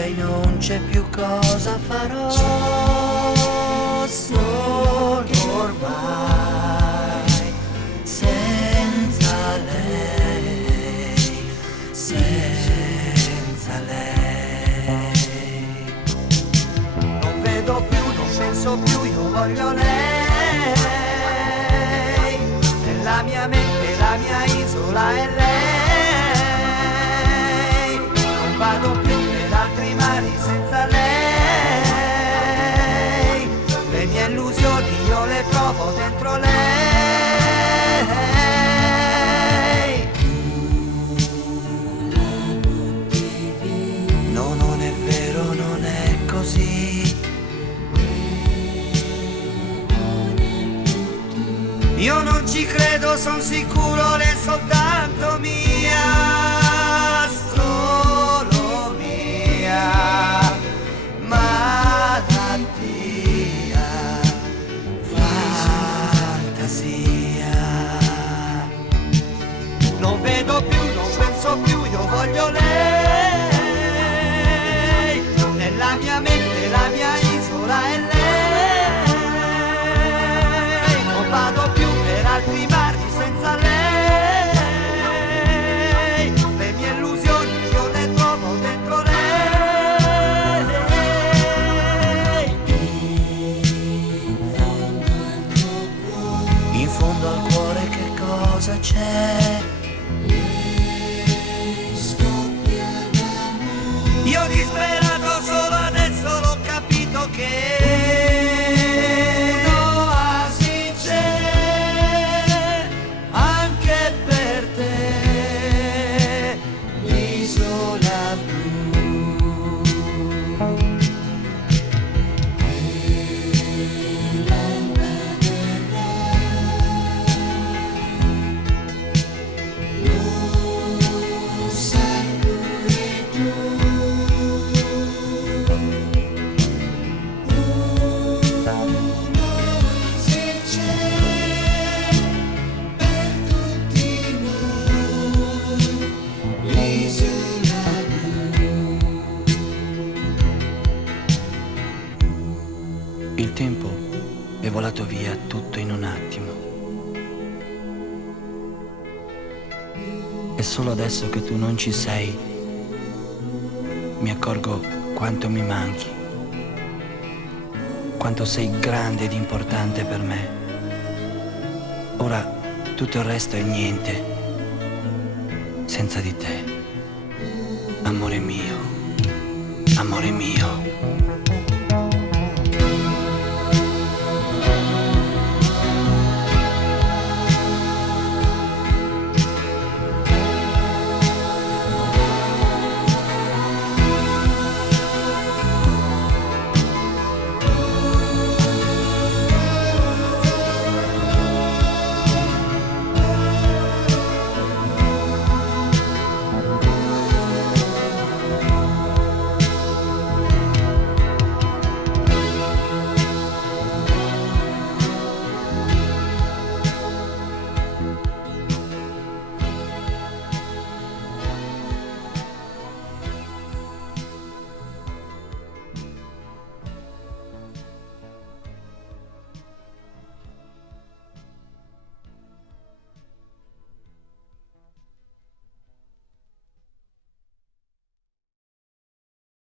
lei non c'è più, cosa farò? Solo ormai, senza lei, senza lei. Non vedo più, non penso più, io voglio lei. Nella mia mente la mia isola è lei. Non vado più per altri mari senza lei. Le mie illusioni io le trovo dentro lei. No, non è vero, non è così. Io non ci credo, son sicuro, lei è soltanto mia, solo mia malattia, fantasia. Non vedo più, non penso più, io voglio lei. Nella mia mente la mia isola è lei. Non vado più per altri mari senza lei. Le mie illusioni io le trovo dentro lei. In fondo al cuore che cosa c'è? Io disperato solo adesso l'ho capito che un'oasi c'è anche per te, l'isola blu. Lo sai pure tu. Se c'è per tutti noi l'isola blu. Il tempo è volato via tutto in un attimo. E solo adesso che tu non ci sei, mi accorgo quanto mi manchi, quanto sei grande ed importante per me. Ora tutto il resto è niente senza di te. Amore mio, amore mio.